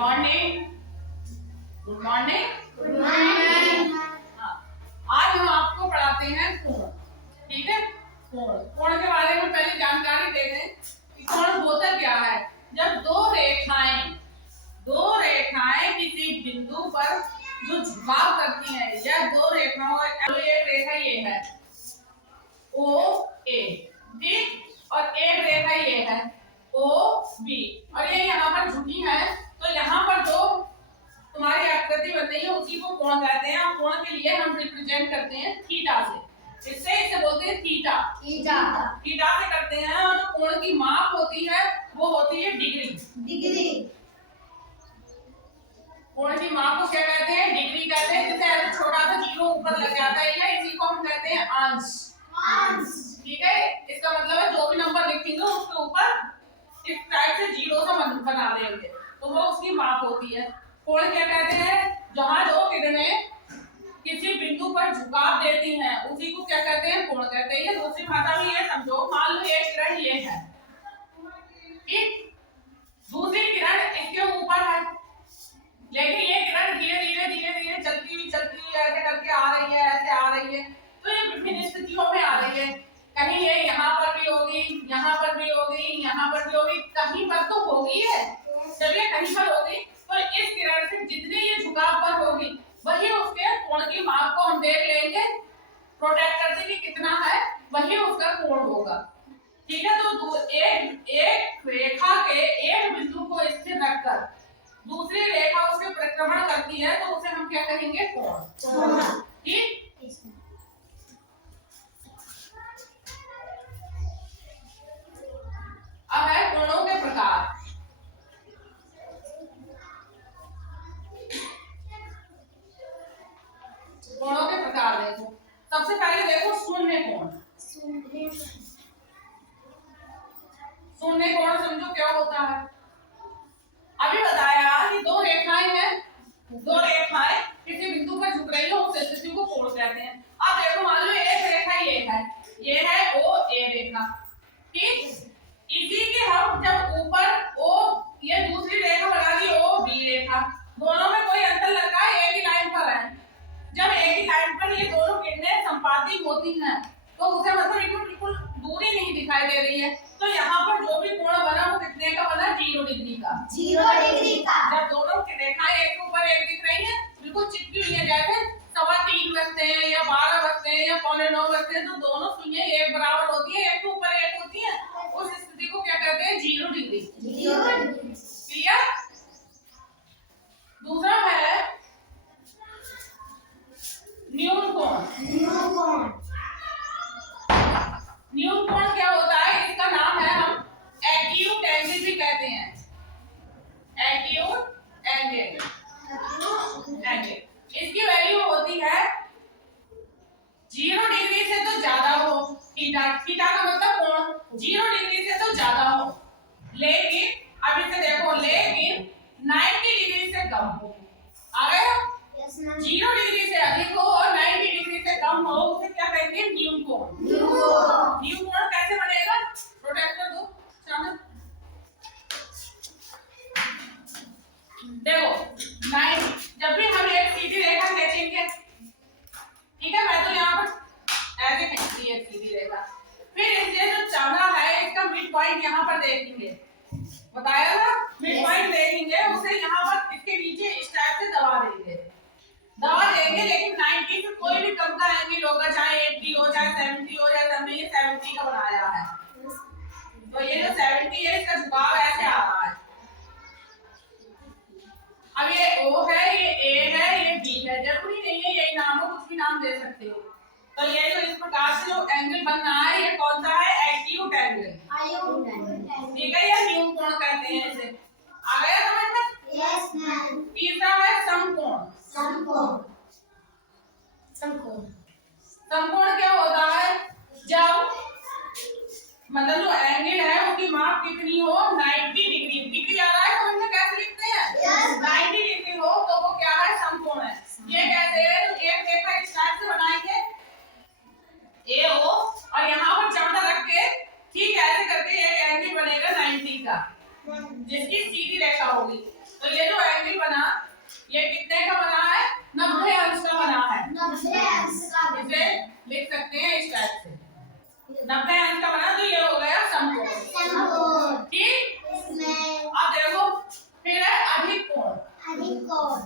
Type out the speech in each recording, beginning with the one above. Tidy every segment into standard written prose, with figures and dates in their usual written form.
Morning. Good morning. Good morning. आज हम आपको पढ़ाते हैं कोण। ठीक है, कोण के बारे में पहले जानकारी दे दें कि कोण होता क्या है। जब दो रेखाएं किसी बिंदु पर जो झुकाव करती हैं, या दो रेखाओं का एक रेखा ये है ओ ए, ठीक, और एक रेखा ये है ओ बी, और ये यहाँ पर झुकी है, तो यहाँ पर जो तुम्हारी आकृति बन रही है उसी को कोण कहते हैं। और कोण के लिए हम रिप्रेजेंट करते हैं थीटा से। इसे बोलते हैं थीटा से करते हैं। और जो कोण की माप होती है वो होती है डिग्री। कोण की माप को क्या कहते हैं? डिग्री कहते हैं। जैसे ऐसे छोटा सा जीरो ऊपर लग जाता है, या इसी को हम कहते हैं अंश। ठीक है, इसका मतलब है जो भी नंबर लिखेंगे उसके ऊपर इस टाइप से जीरो सा बना देंगे, तो वो उसकी माप होती है। कोण क्या कहते हैं? जहां दो किरणें किसी बिंदु पर झुकाव देती हैं उसी को क्या कहते हैं? कोण कहते हैं। दूसरी भाषा में ये समझो, मान लो एक किरण ये है, ठीक, दूसरी किरण इसके ऊपर है, लेकिन ये किरण धीरे धीरे चलती हुई ऐसे करके आ रही है, ऐसे आ रही है, तो ये विभिन्न स्थितियों में आ रही है। कहीं ये यहाँ पर भी होगी, यहाँ पर भी होगी, यहाँ पर भी होगी, कहीं पर तो होगी है। जब ये कहीं पर होगी तो इस किरण से जितने ये झुकाव पर होगी वही उसके कोण की माप को हम देख लेंगे प्रोटेक्टर से कि कितना है, वही उसका कोण होगा। ठीक है, तो एक रेखा के एक बिंदु को स्थिर रखकर दूसरी रेखा उसके परिक्रमण करती है, तो उसे हम क्या कहेंगे? कोण। ठीक, अब है कोणों के प्रकार। कोणों के प्रकार देखो, सबसे पहले देखो शून्य कोण। शून्य कोण समझो क्या होता है। अभी बताया कि दो रेखाएं हैं, दो रेखाएं किसी बिंदु पर झुक रही है, उस स्थिति को कोण कहते हैं। अब देखो, मान लो एक रेखा ये है ओ ए रेखा, ठीक, इसी के हम जब ऊपर ओ, ये दूसरी रेखा बना दी ओ बी रेखा, दोनों में कोई अंतर लगा है, एक ही लाइन पर है। जब एक ही लाइन पर ये दोनों किरणें संपाती होती हैं तो उसे मतलब बिल्कुल दूरी नहीं दिखाई दे रही है, तो यहाँ पर जो भी कोण बना वो कितने का बना? 0 डिग्री का। 0 डिग्री का। जब दोनों रेखाएं एक के ऊपर एक दिख रही है, बिल्कुल चिपकी हुई है, जैसे 3.25 रखते हैं या 12 रखते हैं या 9.25 रखते हैं, तो दोनों सुइयां एक बराबर होती है, एक के ऊपर एक होती है, उस स्थिति को क्या कहते हैं? 0 डिग्री। क्लियर? दूसरा है न्यून कोण। न्यून कोण क्या होता है? इसका नाम है, हम एक्यूट एंगल भी कहते हैं। एक्यूट एंगल, इसकी वैल्यू होती है 0 डिग्री से तो ज्यादा हो, थीटा का मतलब कोण 0 डिग्री से तो ज्यादा हो, लेकिन अब इसे देखो, लेकिन 90 डिग्री से कम हो। आ गया? 0 डिग्री से अधिक हो और 90 डिग्री से कम हो, उसे क्या कहेंगे? न्यून कोण। न्यून कोण कैसे बनेगा? प्रोटेक्टर दो चांद। देखो, जब भी हम एक सीधी रेखा खींचेंगे, ठीक है, मैं तो यहाँ पर ऐसे खींचती है सीधी रेखा, फिर इससे जो चांदा है इसका मिड पॉइंट यहाँ पर देखेंगे, बताया था, मिड पॉइंट देखेंगे, उसे यहाँ पर इसके नीचे इस टाइप से दबा देंगे, लेकिन 90 से कोई भी कम का एंगल होगा, चाहे 80 हो, चाहे 70 हो, या हमने ये 70 का बनाया है, तो ये जो 70 है इसका झुकाव ऐसे आ रहा है। अब ये O है, ये A है, ये B है, जरूरी नहीं है यही नाम हो, कुछ भी नाम दे सकते हो। तो ये जो इस प्रकार से जो एंगल बन रहा है, ये कौन सा है? एक्यूट एंगल, ठीक है, या न्यून कोण कहते हैं इसे। आ गया समझ में? Yes ma'am. तीसरा है समकोण। समकोण क्या होता है? जब मतलब जो एंगल है उसकी माप कितनी हो? 90 डिग्री आ रहा है, तो हमने कैसे लिखते हैं? 90 डिग्री हो तो वो क्या है? समकोण है। ये कैसे है? तो एक रेखा इस टाइप से बनाएंगे ए ओ, और यहाँ पर चांदा रख के ठीक ऐसे करके एक एंगल बनेगा 90 का, जिसकी सीधी रेखा होगी। तो ये जो एंगल बना ये कितने का बना है? 90 अंश का बना है। 90 अंश का इसे लिख सकते हैं इस टाइप से, 90 अंश का बना, तो ये हो गया समकोण। समकोण। ठीक, इसमें अब देखो फिर है अधिक कोण। अधिक कोण।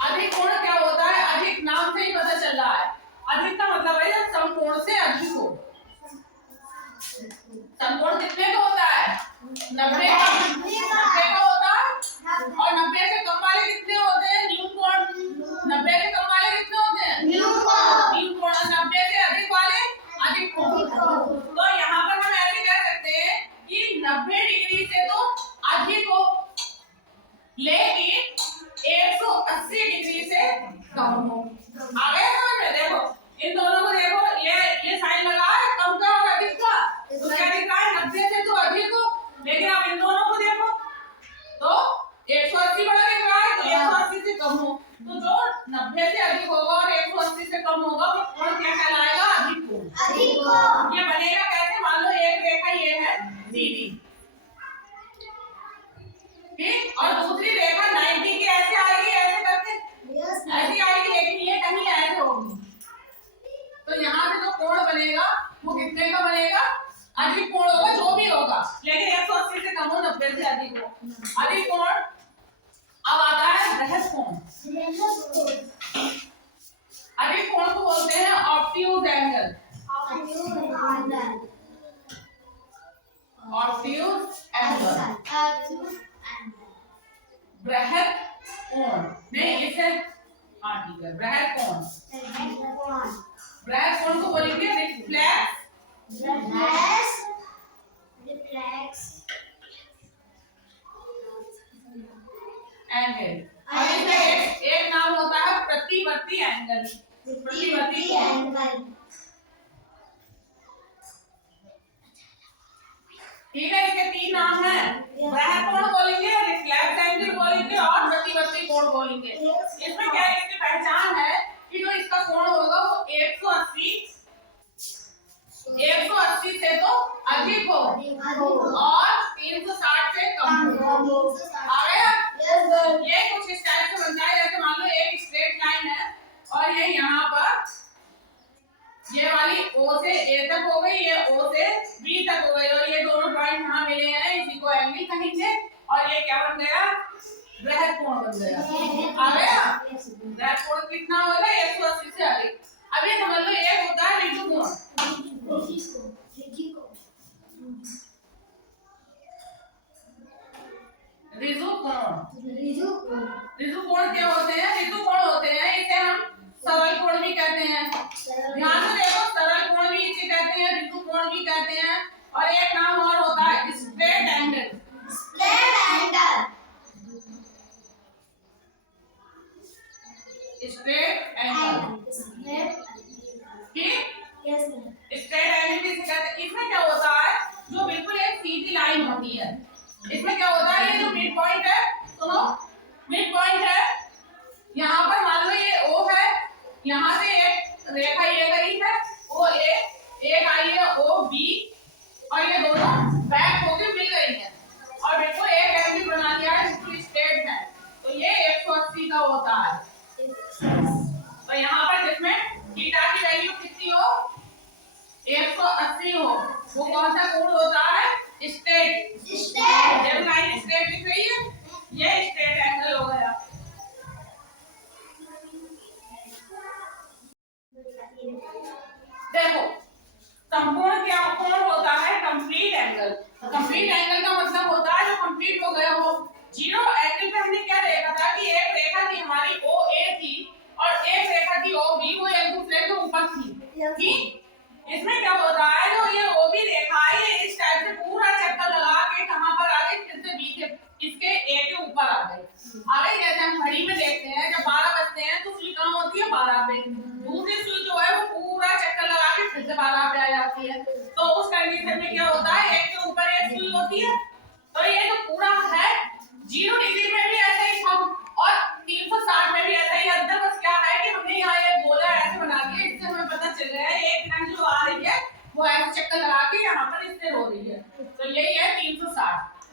अधिक कोण क्या होता है? अधिक नाम से ही पता चल रहा है, अधिक का मतलब है जब समकोण से अधिक हो। समकोण कितने का होता है? 90 का होता है। और 90 से कम वाले कितने होते हैं? न्यून कोण। 90 से कम वाले कितने होते हैं? न्यून कोण। न्यून कोण। 90 से अधिक वाले अधिक कोण। तो यहाँ पर हम ऐसे कह सकते हैं कि 90 डिग्री से तो अधिक हो, लेकिन 180 डिग्री से कम हो। आ गया समझ में? देखो इन दोनों को देखो, ये साइन लगा है कम का और अधिक का, तो क्या दिख रहा है? 90 से तो अधिक हो, लेकिन आप इन दोनों को देखो तो 180 बड़ा दिख रहा है, तो 180 से कम हो। तो जो 90 से अधिक होगा और 180 से कम होगा वो कोण क्या कहलाएगा? अधिक कोण। अधिक कोण। ये बनेगा कैसे? मान लो एक रेखा ये है सीधी, ठीक, और दूसरी रेखा 90 की ऐसे आएगी, ऐसे करके ऐसी आएगी, लेकिन ये कहीं ऐसे होगी। तो यहाँ से जो कोण बनेगा वो कितने का बनेगा? अधिक कोण होगा, जो भी होगा, लेकिन 180 से कम हो, 90 से अधिक हो। अधिक कोण। अब आता है बृहद कोण। अधिक कोण को बोलते हैं ऑब्ट्यूज एंगल। ऑब्ट्यूज एंगल, बृहद कोण। नहीं इसे, हाँ ठीक है, बृहद कोण। बृहद कोण को बोलेंगे रिफ्लेक्स एंगल। और इसमें एक नाम होता है प्रतिवर्ती एंगल। प्रतिवर्ती कोण, ठीक है। इसके 3 नाम हैं, बृहद कोण बोलेंगे, रिफ्लेक्स एंगल बोलेंगे और प्रतिवर्ती कोण बोलेंगे। इसमें क्या है, इसकी पहचान है कि जो इसका कोण होगा वो 180 से तो अधिक हो और 360 से कम हो। आ गया? ये कुछ इस टाइप से बनता है, जैसे मान लो एक स्ट्रेट लाइन है और ये यहाँ पर ये वाली O से A तक हो गई, ये O से B तक हो गई, और ये दोनों पॉइंट यहाँ मिले हैं, इसी को एंगल कहेंगे, और ये क्या बन गया? बृहद कोण बन गया। आ गया? बृहद कोण कितना हो गया? 180 से अधिक। अब ये समझ लो एक होता है ऋजु कोण। ऋजु कोण। ऋजु कोण क्या होते हैं? ऋजु कोण होते हैं, इसे हम सरल कोण भी कहते हैं। ध्यान से देखो, सरल कोण भी इसे कहते हैं, ऋजु कोण भी कहते हैं, और एक नाम और होता है स्ट्रेट एंगल। स्ट्रेट एंगल, ठीक। स्ट्रेट एंगल भी कहते हैं। इसमें क्या होता है, जो बिल्कुल एक सीधी लाइन होती है, इसमें क्या होता है, ये जो मिड पॉइंट है, सुनो, मिड पॉइंट है, यहाँ पर मान लो ये O है, यहाँ से एक रेखा ये गई है OA, एक आई है OB, और ये दोनों बैक होके मिल गई है और बिल्कुल एक एंगल बना दिया है, बिल्कुल स्ट्रेट है, तो ये 180 का होता है। तो यहाँ पर जिसमें थीटा की वैल्यू कितनी हो? 180 हो, वो कौन सा कोण होता है? स्ट्रेट। जब लाइन स्ट्रेट दिख रही है, ये स्ट्रेट एंगल हो गया। देखो संपूर्ण क्या कोण होता है? Complete angle. कंप्लीट एंगल का मतलब होता है जो कंप्लीट हो गया हो। जीरो एंगल पे हमने क्या देखा था कि एक रेखा थी हमारी OA थी और एक रेखा थी OB, वो एक दूसरे के ऊपर थी, ठीक। इसमें क्या होता है, जो ये OB रेखा है, ये इस टाइप से पूरा चक्कर लगा के कहां पर आ गई? फिर से B के इसके A के ऊपर आ गई। जैसे हम घड़ी में देखते हैं, जब 12 बजते हैं तो सुई कहाँ होती है? 12 पे। दूसरी सुई जो है वो पूरा चक्कर लगा के फिर से 12 पे आ जाती है। तो उस कंडीशन में क्या होता है, एक के ऊपर एक सुई होती है। तो ये जो पूरा है 0 डिग्री में भी ऐसे ही था और 360 में भी ऐसा ही। अंदर बस क्या है कि हमने यहाँ ये गोला ऐसे बना दिया, इससे हमें पता चल रहा है एक लाइन जो आ रही है वो ऐसे चक्कर लगा के यहाँ पर स्थिर हो रही है, तो यही है 360। आ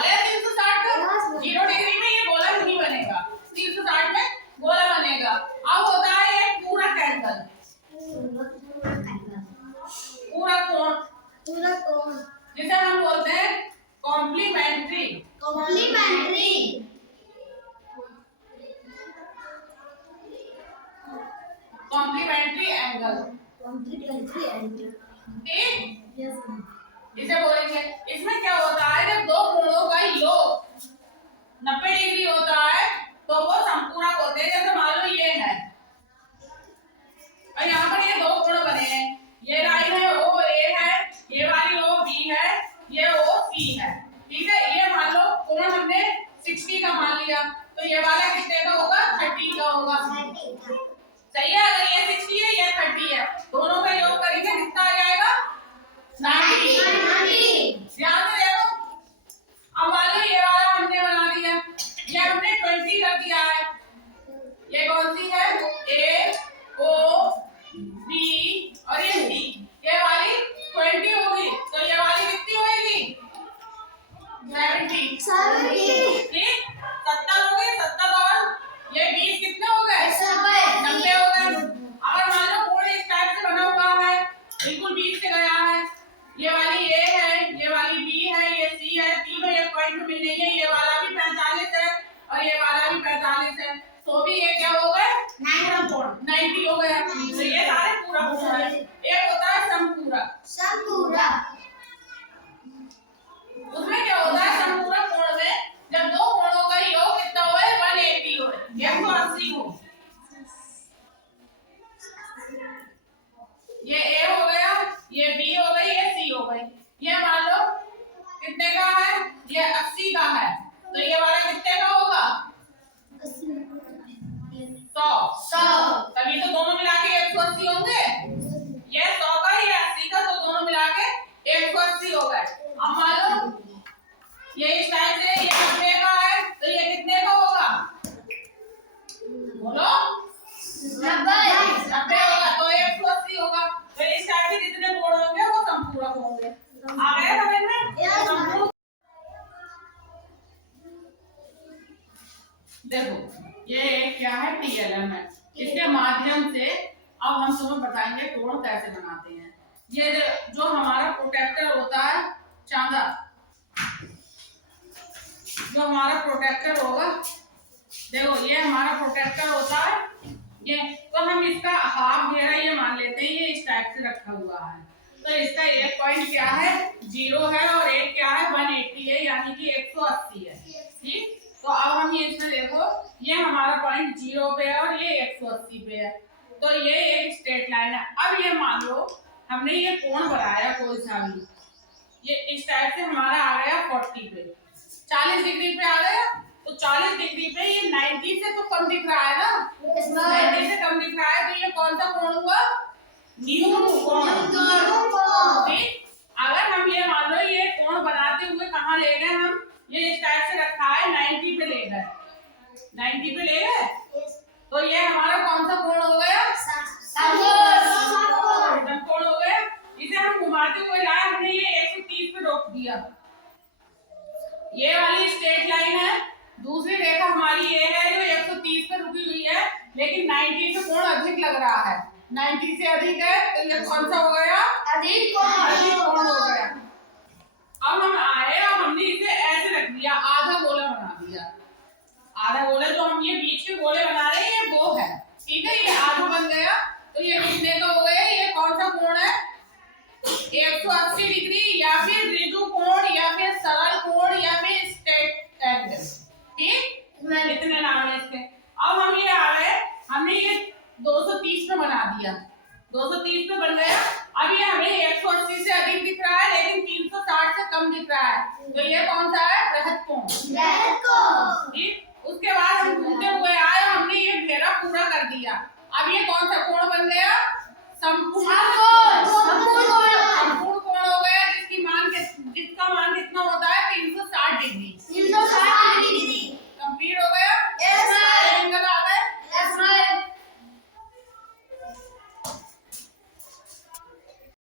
गया 360 का। 0 डिग्री में ये गोला नहीं बनेगा, 360 में गोला बनेगा। अब होता है ये पूरा एंगल, पूरा कोण, जिसे हम बोलते हैं कॉम्प्लीमेंट्री। कॉम्प्लीमेंट्री एंगल, ठीक, इसे बोलेंगे। इसमें क्या होता है, जब दो कोणों का योग 90 डिग्री होता है तो वो संपूरक होते हैं। जैसे मान लो ये है और यहाँ पर ये दो कोण बने हैं, ये लाइन है ओ ए है, ये वाली ओ बी है, ये ओ सी है, ठीक है। ये मान लो कोण हमने 60 का मान लिया, तो ये वाला कितने का होगा, 30 का होगा, सही है। अगर ये 60 है ये 30 है, दोनों का योग करेंगे कितना आ जाएगा, 90। ध्यान से देखो, अब मान लो ये वाला हमने बना दिया, ये हमने 20 कर दिया है। ये कौन सी है, ए ओ बी और ये सी, ये वाली 20 होगी, तो ये वाली कितनी होगी, 70, ठीक। 70 हो गए, 70 और ये 20 कितने हो गए, 90 हो गए। अगर मान लो कोण इस टाइप से बना हुआ है, बिल्कुल बीच से गया है, ये वाली ए है, ये वाली बी है, ये सी है, तीनों एक पॉइंट में मिल रही है, ये वाला भी 45 है और ये वाला भी 45 है, तो भी ये क्या हो गए, 90 हो गया। तो ये सारे पूरा कोण है। एक होता है समपूरक, उसमें क्या होता है, समपूरक कोण में जब दो कोणों का योग कितना हो, 180 हो, 180 हो। ये ए हो गया, ये बी हो गई, ये सी हो गई। ये मान लो कितने का है, ये 80 का है, तो ये वाला कितने का होगा, 100। तभी तो दोनों मिला के 180 होंगे। ये 100 का, ये 80 का, तो दोनों मिला के 180 हो गए। अब मान लो ये इस टाइप से ये 90 का है, तो ये कितने का होगा, बोलो, 90 होगा, तो 180 होगा। तो इस टाइप के जितने कोण होंगे वो संपूरक होंगे। आ गए समझ में? देखो ये क्या है, टीएलएम है, इसके माध्यम से अब हम तुम्हें बताएंगे कोण कैसे बनाते हैं। ये जो हमारा प्रोटेक्टर होता है, चांदा, जो हमारा प्रोटेक्टर होगा, देखो ये हमारा प्रोटेक्टर होता है, ये तो हम इसका हाफ घेरा ये मान लेते हैं, ये इस टाइप से रखा हुआ है, तो इसका एक पॉइंट क्या है, 0 है और एक क्या है, 180 है, यानी कि 180 है, ठीक। तो अब हम ये इसमें देखो, ये हमारा पॉइंट 0 पे है और ये 180 पे है, तो ये एक स्ट्रेट लाइन है। अब ये मान लो हमने ये कोण बनाया कोई सा भी, ये इस टाइप से हमारा आ गया 40 पे, 40 डिग्री पे आ गया, तो 40 डिग्री पे ये 90 से तो कम दिख रहा है ना, 90 से कम दिख रहा है, तो ये कौन सा कोण हुआ, न्यू कोण, ठीक। अगर हम ये मान लो ये कोण बनाते हुए कहाँ ले गए, हम ये इस टाइप से रखा है, 90 पे ले गए, 90 पे ले गए, तो ये हमारा कौन सा कोण हो गया, समकोण हो गया। इसे हम घुमाते हुए लाए, हमने ये 130 पे रोक दिया, ये वाली स्ट्रेट लाइन है, दूसरी रेखा हमारी ये है जो 130 पे रुकी हुई है, लेकिन 90 से कोण अधिक लग रहा है, 90 से अधिक है, तो ये कौन सा हो गया, अधिक कोण हो गया। अब हम आए और हमने इसे ऐसे रख दिया, आधा गोला बना दिया, आधा गोला जो हम ये बीच के गोले बना रहे हैं ये वो है, ठीक है, ये आधा बन गया, तो ये कितने का हो गया, ये कौन सा कोण है, 180 डिग्री, या फिर ऋजु कोण, या फिर सरल कोण, या फिर स्ट्रेट एंगल, ठीक, इतने नाम है इसके। अब हम ये आ गए, हमने ये 230 पे बना दिया, 230 पे बन गया। अब ये हमें 180 से अधिक दिख रहा है, लेकिन 360 से कम दिख रहा है, तो ये कौन सा है,